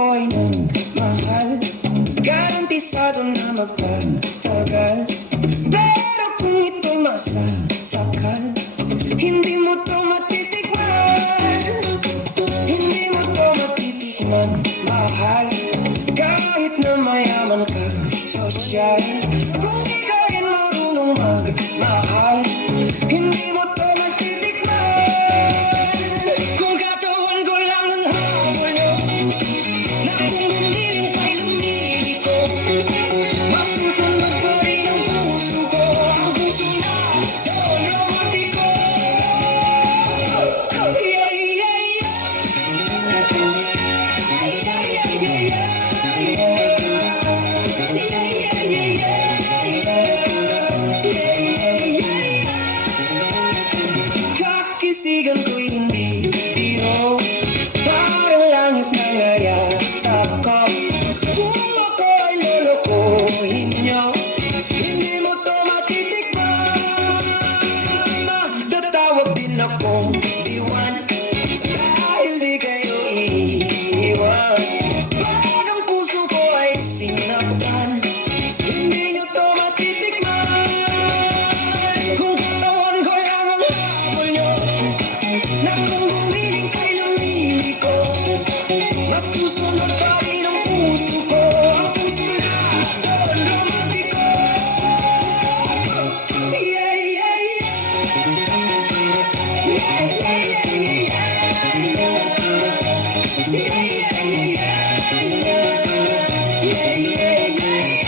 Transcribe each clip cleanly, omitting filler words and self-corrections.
ako'y nagmahal, garantisado na magpatagal. Pero kung ito'y masasakal, hindi mo to matitikman, hindi mo to matitikman, mahal. Kahit na mayaman ka, sosyal, kung di ka rin marunong magmahal, hindi mo to matitikman. Kung katawan ko lang ang habol nyo, na kung lumilim kay lumiliko, masusunod pa rin ang puso ko, ang puso na doon romantiko. Yeah, yeah, yeah. Yeah, yeah, yeah, yeah. Kakisigan ko'y hindi biro, parang langit na nayatap ko. Kung ako ay lolokohin nyo, hindi mo to matitikman. Matatawag din akong diwan, dahil di kayo iiwan. Pag ang puso ko ay sinaktan, hindi nyo to matitikman. Kung katawan ko lang ang habol nyo, na kung gumiling kay lumiliko, masusunod pa rin ang puso ko, ang puso na doon romantiko. Yeah, yeah, yeah. Yeah, yeah, yeah, yeah, yeah. Yeah, yeah, yeah, yeah. Yeah, yeah, yeah.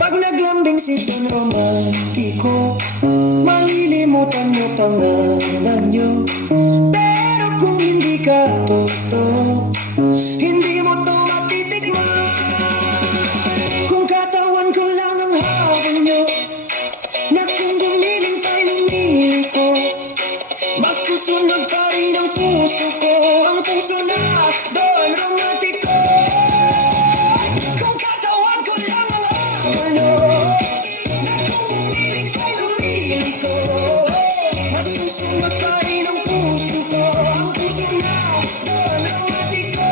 Pag naglambing si Don Romantiko, malilimutan mo pangalan nyo. Pero kung hindi ka totoo, hindi mo to matitikman. Kung katawan ko lang ang habol nyo, na kung gumiling tayo lumiliko, masusunod pa rin ang puso ko, ang puso na doon romantiko. Kung katawan ko lang ang habol nyo, na kung gumiling tayo lumiliko, masusunod pa rin ang puso ko, ang puso na doon romantiko.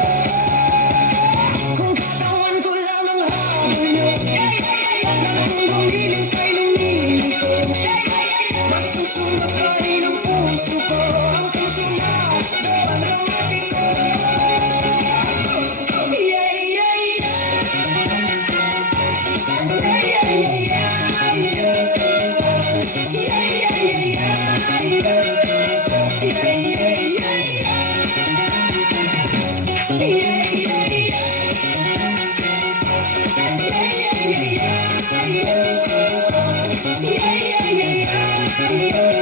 Kung katawan ko lang ang habol nyo, na kung gumiling tayo lumiliko, masusunod pa rin ang puso ko, ang puso na doon romantiko. Yeah, yeah, yeah. Yeah, yeah, yeah, yeah. Yeah, yeah, yeah, yeah. Yeah, yeah, yeah, yeah. Yeah, yeah, yeah. Yeah, yeah, yeah, yeah. Yeah, yeah, yeah, yeah.